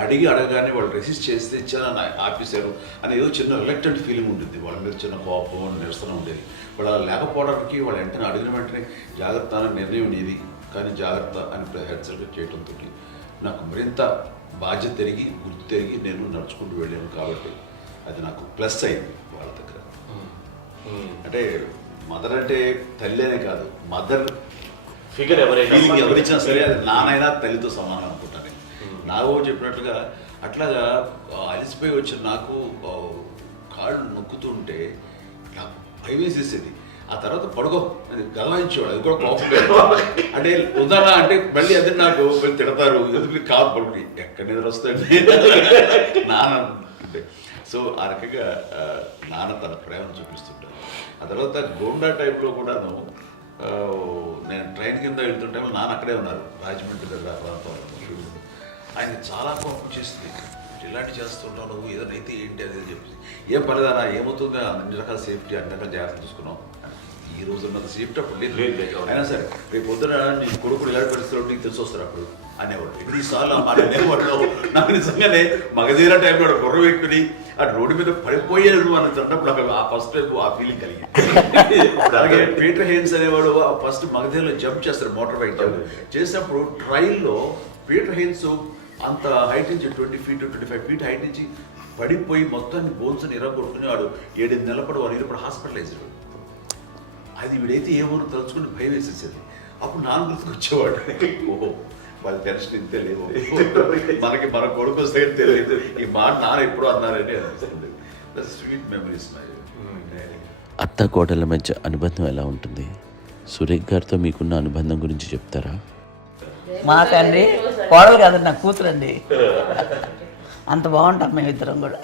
అడగగానే వాళ్ళు రెసిస్ట్ చేస్తే ఇచ్చాను ఆపేశారు అని ఏదో చిన్న రిలక్టెంట్ ఫీలింగ్ ఉంటుంది. వాళ్ళ మీద చిన్న కోపం నిరసన ఉండేది. వాళ్ళు అలా లేకపోవడానికి వాళ్ళు వెంటనే అడిగిన వెంటనే జాగ్రత్త అనే నిర్ణయం నీది, కానీ జాగ్రత్త అని హెచ్చరిక చేయడంతో నాకు మరింత బాధ్యత తిరిగి గుర్తు తిరిగి నేను నడుచుకుంటూ వెళ్ళాను. కాబట్టి అది నాకు ప్లస్ అయింది వాళ్ళ దగ్గర. అంటే మదర్ అంటే తల్లి అనే కాదు, మదర్ ఫిగర్ ఎవరిచ్చినా సరే అది నానైనా తల్లితో సమానం అనుకుంటాను. నాకు చెప్పినట్లుగా అట్లాగా అలసిపోయి వచ్చిన నాకు కాళ్ళు నొక్కుతుంటే నాకు భయం వేసేసేది. ఆ తర్వాత పడుకో అది గలవాయించేవాడు, అది కూడా కోపం. అంటే ఉదాహరణ అంటే మళ్ళీ అది నాకు తిడతారు, ఎందుకు కాదు పడుకుని ఎక్కడ నిద్ర వస్తాయండి నాన్న అంటే. సో ఆ రకంగా నాన్న తన ప్రేమను చూపిస్తుంటాను. ఆ తర్వాత గోండా టైంలో కూడాను నేను ట్రైన్ కింద వెళ్తుంటే నాన్న అక్కడే ఉన్నారు, రాజమండ్రి దగ్గర ప్రాంతంలో. ఆయన చాలా కోపం చేస్తుంది, ఇలాంటి చేస్తుంటావు నువ్వు, ఏదైనా అయితే ఏంటి అది చెప్పి. ఏం పర్లేదన్నా ఏమవుతుందో అన్ని రకాల సేఫ్టీ అన్ని రకాల జాగ్రత్త చూసుకున్నాం. ఈ రోజు ఉన్నది సేఫ్టీ అప్పుడు లేదు. అయినా సరే రేపు పొద్దున నీ కొడుకులు ఇలాంటి పరిస్థితులు నీకు తెలిసి వస్తారు అప్పుడు అనేవాడు. ఎన్నిసార్లు ఆ మాట అనేవాడు. నాకు నిజంగానే మగధీర టైంలో గుర్రం ఎక్కుని ఆ రోడ్డు మీద పడిపోయేది అని అన్నప్పుడు నాకు ఆ ఫస్ట్ ఆ ఫీలింగ్ కలిగింది. అలాగే పీటర్ హెయిన్స్ అనేవాడు ఫస్ట్ మగధీరలో జంప్ చేస్తారు, మోటార్ బైక్ జంప్ చేసినప్పుడు ట్రైల్లో పీటర్ హెయిన్స్ అంత హైట్ నుంచి 20 feet 25 feet హైట్ నుంచి పడిపోయి మొత్తాన్ని బోన్స్ ఇరగొట్టుకుని వాడు 7 నెలల పాటు వాడు ఇరప్పుడు హాస్పిటలైజ్డ్. అది వీడైతే ఏ ఊరు తలుచుకుని భయం వేసేసేది. అప్పుడు నాన్న గుర్తుకు వచ్చేవాడు, ఓహో వాళ్ళ టెన్షన్ ఇంతే లేదు, మనకి మన కొడుకు వస్తే తెలియదు ఈ మాట నాన్న ఎప్పుడు అన్నారని అనిపిస్తుంది. Sweet memories. అత్త కోడళ్ళ మధ్య అనుబంధం ఎలా ఉంటుంది? సురేఖ్ గారితో మీకున్న అనుబంధం గురించి చెప్తారా? మాకండి కోడలు కాదు, నా కూతురండి. అంత బాగుంటాం మేమిద్దరం కూడా.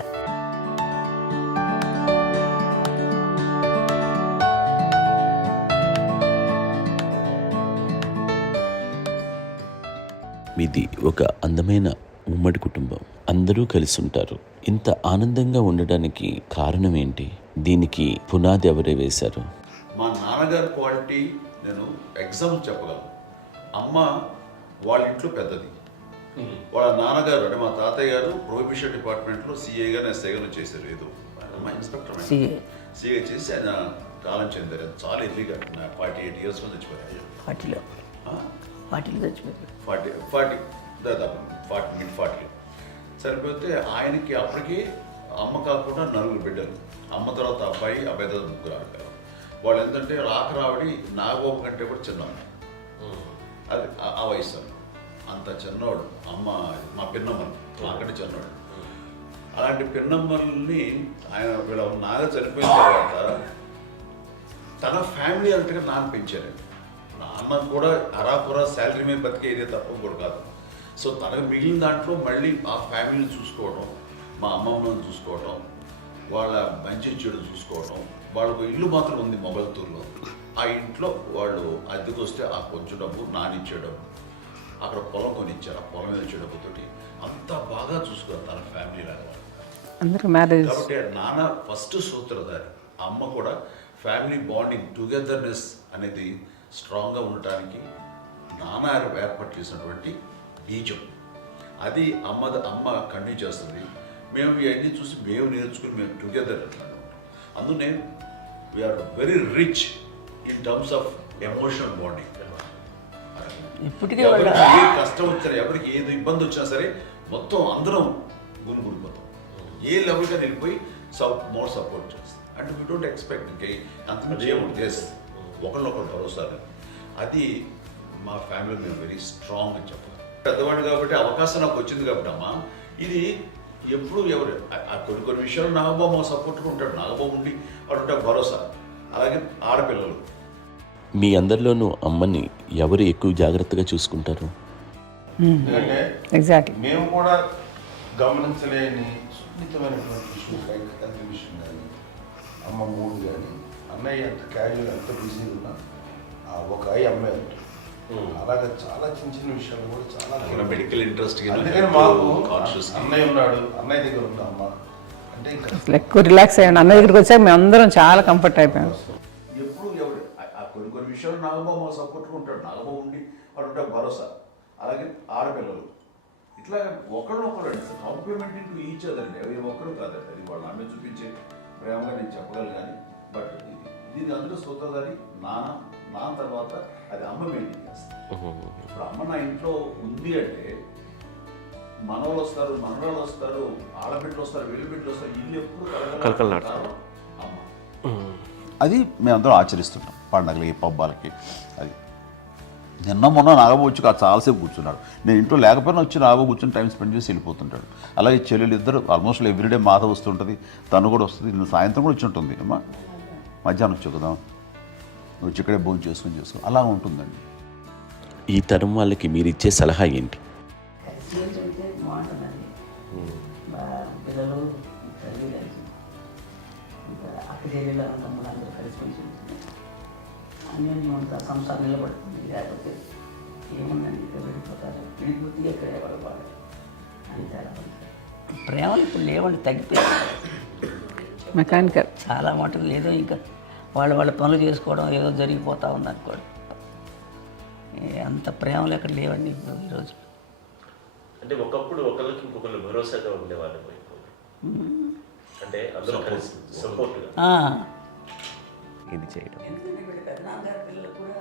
మీది ఒక అందమైన ఉమ్మడి కుటుంబం, అందరూ కలిసి ఉంటారు. ఇంత ఆనందంగా ఉండడానికి కారణం ఏంటి? దీనికి పునాది ఎవరే వేశారు? మా నాన్నగారి క్వాలిటీ నేను ఎగ్జాంపుల్ చెప్పగలను. అమ్మ వాళ్ళ ఇంట్లో పెద్దది, వాళ్ళ నాన్నగారు అంటే మా తాతయ్య గారు ప్రొహిబిషన్ డిపార్ట్మెంట్లో సిఐగా ఎస్ఐగాను చేశారు. ఏదో అమ్మ ఇన్స్పెక్టర్ సిఏ సీఏ చేసి ఆయన కాలం చెందారు. చాలా ఎర్లీగా 48 years లో చచ్చిపోయారు. పార్టీలో చచ్చిపోయారు. 40 దాదాపు 40 సరిపోతే ఆయనకి అప్పటికి అమ్మ కాకుండా 4 బిడ్డలు. అమ్మ తర్వాత అబ్బాయి తర్వాత 3 ఆడపిల్లలు. వాళ్ళు ఏంటంటే రాకరావడి నాగబాబు కంటే కూడా చిన్నవాడు. అది ఆ వయసు అంత చిన్నవాడు. అమ్మ మా పిన్నమ్మని నాకంటే చిన్నవాడు. అలాంటి పిన్నమ్మల్ని ఆయన వీళ్ళ నాగ చనిపోయిన తర్వాత తన ఫ్యామిలీ అంతగా నాన్న పెంచారు. నాన్న కూడా అరాపురా శాలరీ మీద బతికేదే తప్ప కూడా కాదు. సో తనకు మిగిలిన దాంట్లో మళ్ళీ ఆ ఫ్యామిలీని చూసుకోవడం, మా అమ్మమ్మని చూసుకోవడం, వాళ్ళ మంచి చెడు చూసుకోవడం. వాళ్ళకు ఇల్లు మాత్రం ఉంది మొగల్తూరులో. ఆ ఇంట్లో వాళ్ళు అద్దెకు వస్తే ఆ కొంచెం డబ్బు నానిచ్చే డబ్బు, అక్కడ పొలం కొనిచ్చారు. ఆ పొలం ఇచ్చే డబ్బుతోటి అంతా బాగా చూసుకోరు తన ఫ్యామిలీ లాగా. కాబట్టి నాన్న ఫస్ట్ సూత్రధారి. అమ్మ కూడా ఫ్యామిలీ బాండింగ్, టుగెదర్నెస్ అనేది స్ట్రాంగ్గా ఉండటానికి నాన్న ఏర్పాటు చేసినటువంటి బీజం. అది అమ్మ కంటిన్యూ చేస్తుంది. మేము ఇవన్నీ చూసి మేము నేర్చుకుని మేము టుగెదర్ అంటున్నాం. అందునే we are very rich in terms of emotional bonding. ఇప్పటికే ఏ కష్టం వచ్చినా, ఎవరికి ఏది ఇబ్బంది వచ్చినా సరే మొత్తం అందరం గురిపోతాం. ఏ లెవెల్గా వెళ్ళిపోయి మోర్ సపోర్ట్ చేస్తాం. అంటే వీ డోంట్ ఎక్స్పెక్ట్ ఇంకా అంతమంది ఏముంటుంది చేస్తాం ఒకరినొకరు భరోసా. అది మా ఫ్యామిలీ మేము వెరీ స్ట్రాంగ్ అని చెప్పాలి. పెద్దవాడు కాబట్టి అవకాశం నాకు వచ్చింది కాబట్టి అమ్మ ఇది ఎప్పుడు ఎవరు కొన్ని విషయాలు నాగబాబు మా సపోర్ట్గా ఉంటాడు. నాగబాబు ఉండి వాడు ఉంటాడు భరోసా. అలాగే ఆడపిల్లలు. మీ అందరిలోనూ అమ్మని ఎవరు ఎక్కువ జాగ్రత్తగా చూసుకుంటారు? ఎందుకంటే ఎగ్జాక్ట్లీ మేము కూడా గమనించలేని సున్నితమైనటువంటి ఇష్యూస్ లైక్ హెల్త్ విషయం కానీ, అమ్మ మూడు కానీ, అన్నయ్య ఎంత క్యాజువల్ ఎంత బిజీ ఉన్నా ఒక అమ్మాయి ఉంటుంది. అలాగే చాలా చిన్న విషయాలు కూడా చాలా మెడికల్ ఇంట్రెస్ట్. అందుకని మాకు అన్నయ్య ఉన్నాడు, అన్నయ్య దగ్గర ఉంది అమ్మ అంటే ఇంకా ఎక్కువ రిలాక్స్ అయ్యాను. అన్న దగ్గరికి వచ్చాక మేము అందరం చాలా కంఫర్ట్ అయిపోయాం. ఎప్పుడు ఎవరు కొన్ని విషయాలు నాగబాబు మా సపోర్ట్గా ఉంటాడు. నాగబాబు ఉండి వాడు ఉంటాడు భరోసా. అలాగే ఆడపిల్లలు ఇట్లా ఒకరినొకరు అండి కాంప్లిమెంటింగ్ టు ఈచ్ అదర్ అండి. అవి ఒక్కరు కాదండి. అది వాళ్ళ నాన్న చూపించే ప్రేమగా నేను చెప్పగలను. కానీ బట్ దీని అందరూ సూత్రధారి నాన్న తర్వాత అది అమ్మ మెయింటైన్ చేస్తుంది. ఇప్పుడు అమ్మ నా ఇంట్లో ఉంది అంటే మనవాళ్ళు వస్తారు, మనవాళ్ళు వస్తారు, ఆడబిడ్డలు వస్తారు, వీళ్ళ బిడ్డలు వస్తారు. ఇల్లు ఎప్పుడు కలకలాడతారు అమ్మ. అది మేమందరం ఆచరిస్తుంటాం పండగలకి, పబ్బాలకి. అది నిన్న మొన్న నాగబాబు వచ్చి చాలాసేపు కూర్చున్నాడు. నేను ఇంట్లో లేకపోయినా వచ్చి నాగబాబు కూర్చొని టైం స్పెండ్ చేసి వెళ్ళిపోతుంటాడు. అలాగే చెల్లెలు ఇద్దరు ఆల్మోస్ట్ ఎవ్రీడే మాత వస్తుంటుంది, తను కూడా వస్తుంది. నిన్న సాయంత్రం కూడా వచ్చి ఉంటుంది. అమ్మా మధ్యాహ్నం వచ్చి కదా వచ్చి ఇక్కడే భోజనం చేసుకుని అలా ఉంటుందండి. ఈ తరం వాళ్ళకి మీరు ఇచ్చే సలహా ఏంటి? ఏంటంటే బాగుంటుందండి. పిల్లలు తల్లి కలిసి ఇంకా అక్క చెల్లెలు తమ్ముడు అందరూ కలిసిమెలిసి ఉంటుంది. అన్యోన్యం అంతా సంసారం నిలబడుతుంది. లేకపోతే ఏముందండి ఇక్కడ వెళ్ళిపోతారు, విడిపోతే ఎక్కడే పడబాడు అని చాలా ప్రేమలు ఇప్పుడు లేవండి, తగ్గిపోయాయి. మెకానికల్ చాలా మటుకు లేదో ఇంకా వాళ్ళ పనులు చేసుకోవడం ఏదో జరిగిపోతూ ఉంది అనుకోండి. అంత ప్రేమలు ఎక్కడ లేవండి ఇప్పుడు ఈరోజు. అంటే ఒకప్పుడు ఒకరికి ఇంకొకరు భరోసాగా ఉండేవాళ్ళు. అంటే అందరూ కలిసి సపోర్ట్గా ఇది చేయడం. ఎందుకంటే వీళ్ళ పెద్దనాన్నగారి పిల్లలు కూడా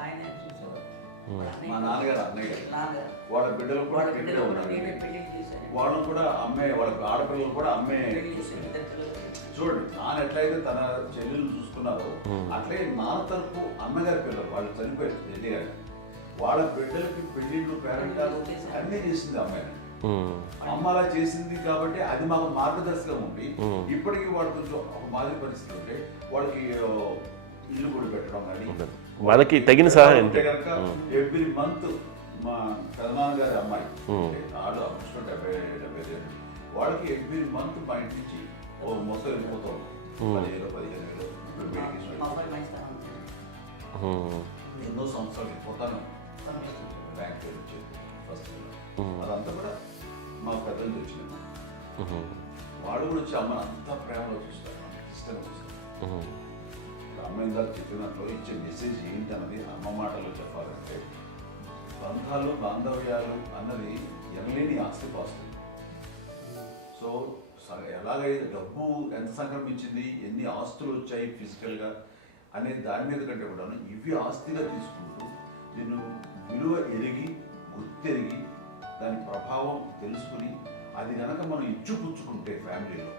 ఆయన చూసేవారు. మా నాన్నగారు అన్నయ్య గారు నాన్నగారు వాళ్ళ బిడ్డలు కూడా వాళ్ళ ఇక్కడే బిడ్డలు ఉన్నారు. నేనే పెళ్లి చేశాను. వాళ్ళు కూడా అమ్మే, వాళ్ళ ఆడపిల్లలు కూడా అమ్మే. పెళ్లి చేశాను ఇద్దరు పిల్లలు. చూడండి నాన్న ఎట్లయితే తన చెల్లెలు చూసుకున్నారో అట్లే నాన్న తరపు అమ్మగారి పిల్లలు వాళ్ళు చనిపోయారు జడ్జి గారు. వాళ్ళ బిడ్డలకి పెళ్లిళ్ళు, పేరెంటాలు అన్నీ చేసింది అమ్మాయి. అమ్మ అలా చేసింది కాబట్టి అది మాకు మార్గదర్శకం ఉంది. ఇప్పటికీ వాళ్ళు కొంచెం ఒక మాదిరి పరిస్థితి ఉంటే వాళ్ళకి ఇల్లు కూడా పెట్టడం కానీ వాళ్ళకి తగిన సహాయం కనుక ఎవ్రీ మంత్ మా పెదనాన్న గారి అమ్మాయి వాళ్ళు ఆల్మోస్ట్ 70 వాళ్ళకి ఎవ్రీ మంత్ మా ఇంటి నుంచి మొత్తం వెళ్ళిపోతాం 10,000-15,000 మా అబ్బాయి మంచి స్థానం ఉంది. ఎన్నో సంవత్సరాలు వెళ్ళిపోతాను బ్యాంక్ నుంచి ఫస్ట్. అదంతా కూడా మా పెద్దలు వచ్చింది. వాడు కూడా వచ్చి అమ్మని అంతా ప్రేమలో చూస్తారు, ఇష్టంగా చూస్తారు. అమ్మ ఇందాక చెప్పినట్లు ఇచ్చే మెసేజ్ ఏంటి అన్నది అమ్మ మాటల్లో చెప్పాలంటే బంధాలు, బాంధవ్యాలు అన్నది ఎనలేని ఆస్తిపాస్తులు. సో ఎలాగైతే డబ్బు ఎంత సంక్రమించింది, ఎన్ని ఆస్తులు వచ్చాయి ఫిజికల్గా అనే దాని మీద కంటే కూడా ఇవి ఆస్తిగా తీసుకుంటూ నేను విలువ ఎరిగి గుర్తెరిగి దాని ప్రభావం తెలుసుకుని అది కనుక మనం ఇచ్చుపుచ్చుకుంటే ఫ్యామిలీలో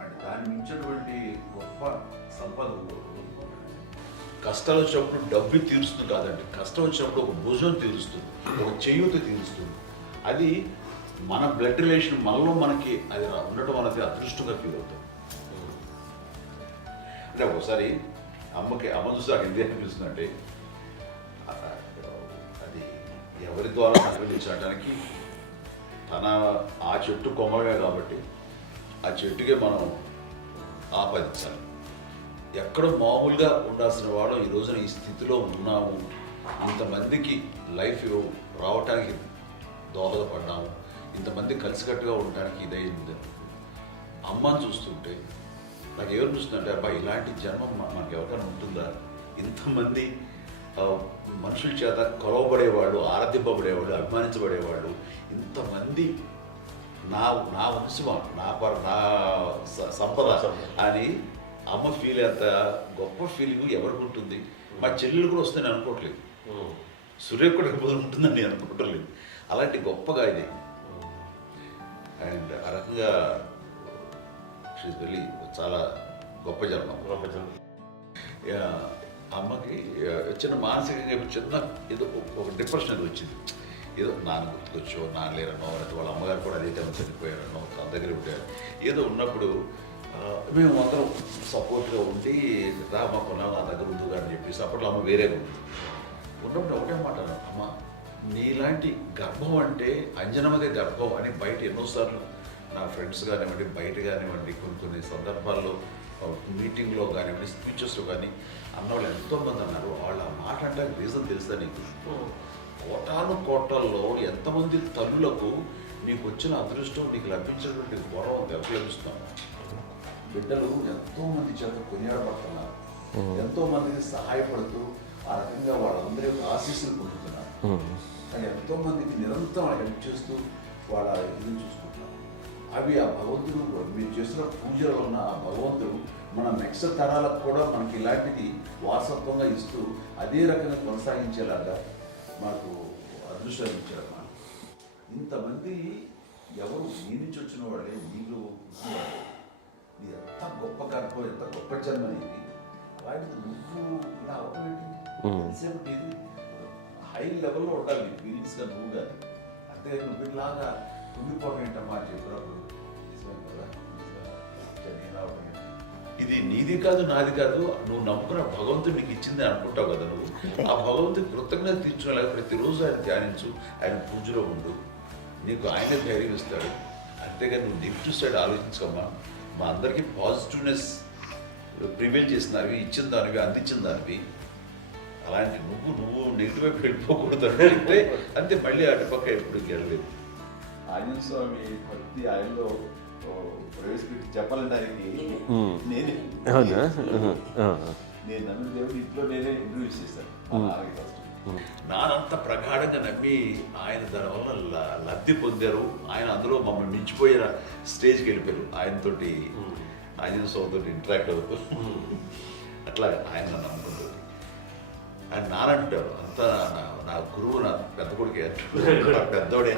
అంటే దాన్ని మించినటువంటి గొప్ప సంపద కష్టాలు వచ్చినప్పుడు డబ్బు తీరుస్తుంది కాదండి, కష్టం వచ్చినప్పుడు ఒక భుజం తీరుస్తుంది, ఒక చేయూత తీరుస్తుంది. అది మన బ్లడ్ రిలేషన్ మనలో మనకి అది ఉండటం అనేది అదృష్టంగా ఫీల్ అవుతాం. అంటే ఒకసారి అమ్మ చూసి నాకు ఎందుకు అనిపిస్తుందంటే అది ఎవరి ద్వారా సంగ్రహించడానికి తన ఆ చెట్టు కొమ్మగా కాబట్టి ఆ చెట్టుకే మనం ఆపాదించాలి. ఎక్కడో మామూలుగా ఉండాల్సిన వాడు ఈ రోజున ఈ స్థితిలో ఉన్నాము, ఇంతమందికి లైఫ్ రావటానికి దోహదపడ్డాము, ఇంతమంది కలిసికట్టుగా ఉండడానికి ఇదైంది. అమ్మని చూస్తుంటే నాకు ఏమనిపిస్తుందంటే అబ్బాయి ఇలాంటి జన్మం మనకు ఎవరికైనా ఉంటుందా? ఇంతమంది మనుషుల చేత కొలవబడేవాడు, ఆరాధింపబడేవాడు, అభిమానించబడేవాడు, ఇంతమంది నా వంశమా, నా సంపద అని అమ్మ ఫీల్ అంత గొప్ప ఫీలింగ్ ఎవరికి ఉంటుంది? మా చెల్లెలు కూడా వస్తుందని అనుకోవట్లేదు, సూర్య కూడా ఉంటుందని నేను అనుకోవట్లేదు. అలాంటి గొప్పగా ఇది. అండ్ ఆ రకంగా షీఈస్ వెరీ చాలా గొప్ప జన్మ. అమ్మకి చిన్న మానసికంగా చిన్న ఏదో ఒక డిప్రెషన్ అది వచ్చింది. ఏదో నాన్న గుర్తుకొచ్చో, నాన్న లేరనో, లేకపోతే వాళ్ళ అమ్మగారు కూడా అదే టైం చనిపోయారనో, తన దగ్గర ఉంటారు ఏదో ఉన్నప్పుడు మేము అందరం సపోర్ట్గా ఉండి రామా కొన్నా నా దగ్గర ఉంది అని చెప్పేసి అప్పట్లో అమ్మ వేరేగా ఉంది. ఉన్నప్పుడు ఒకటే మాట అమ్మ, నీలాంటి గర్భం అంటే అంజనమదే గర్భం అని బయట ఎన్నోసార్లు నా ఫ్రెండ్స్ కానివ్వండి, బయట కానివ్వండి, కొన్ని సందర్భాల్లో మీటింగ్లో కానివ్వండి, స్పీచెస్లో కానీ అన్నవాళ్ళు ఎంతోమంది అన్నారు. వాళ్ళ మాట అంటే రీజన్ తెలుసా నీకు? కోటాను కోటల్లో ఎంతమంది తల్లులకు నీకు వచ్చిన అదృష్టం, నీకు లభించినటువంటి గౌరవం ఎవరు లభిస్తున్నాం? బిడ్డలు ఎంతోమంది చేత కొనియాడబడుతున్నారు, ఎంతోమందికి సహాయపడుతూ ఆ రకంగా వాళ్ళందరి యొక్క ఆశీస్సులు పొందుతున్నారు. కానీ ఎంతోమందికి నిరంతరం హెల్ప్ చేస్తూ వాళ్ళ ఇది చూసుకుంటున్నారు. అవి ఆ భగవంతుడు మీరు చేస్తున్న పూజలో ఉన్న ఆ భగవంతుడు మన నెక్స్ట్ తరాలకు కూడా మనకి ఇలాంటిది వారసత్వంగా ఇస్తూ అదే రకంగా కొనసాగించేలాగా మాకు అదృష్టాన్ని ఇచ్చారు. ఇంతమంది ఎవరు మీ నుంచి వచ్చిన వాళ్ళే, మీరు నీ ఎంత గొప్ప గర్భం, ఎంత గొప్ప జన్మ అనేది. అలాంటిది నువ్వు ఇలా అవటమేంటి? ఎంతసేపు ఇది హై లెవెల్లో ఉండాలి నీ ఫీలింగ్స్గా నువ్వు కానీ. అంతే నువ్వు ఇలాగా కుంగిపోవడం ఏంటమ్మా అని చెప్పినప్పుడు నిజమే కదా, నేను అవటం ఇది నీది కాదు నాది కాదు, నువ్వు నమ్ముకున్న భగవంతుడు నీకు ఇచ్చింది అనుకుంటావు కదా. నువ్వు ఆ భగవంతుడి కృతజ్ఞత తీర్చుకోలేక ప్రతిరోజు ఆయన ధ్యానించు, ఆయన పూజలో ఉండు, నీకు ఆయనే ధైర్యం ఇస్తాడు. అంతేగాని నువ్వు నెగిటివ్ సైడ్ ఆలోచించుకోమ్మా. మా అందరికీ పాజిటివ్నెస్ ప్రివైల్ చేసిన దానివి, ఇచ్చిన దానివి, అందించిన దానివి. అలాంటి నువ్వు నెగిటివ్ వైపు వెళ్ళిపోకూడదు అంటే అంతే, మళ్ళీ అటుపక్క ఎప్పుడు గెలలేదు. ఆంజనేయ స్వామి భక్తి ఆయనలో ప్రవేశపెట్టి చెప్పాలంటే ఆయనకి నేనే నేను నమ్మిన దేవుడు ఇంట్లో నేనే ఇంటర్వ్యూస్ చేశాను. నానంత ప్రగాఢంగా నమ్మి ఆయన దానివల్ల లబ్ధి పొందారు. ఆయన అందులో మమ్మల్ని మించిపోయిన స్టేజ్కి వెళ్ళిపోయారు. ఆయనతోటి ఆంజనేయ స్వామితో ఇంటరాక్ట్ అవుతూ అట్లా ఆయన నమ్ముకుంటారు. ఆయన నానంటారు అంతా నా గురువు, నా పెద్ద కొడుకు పెద్దోడే.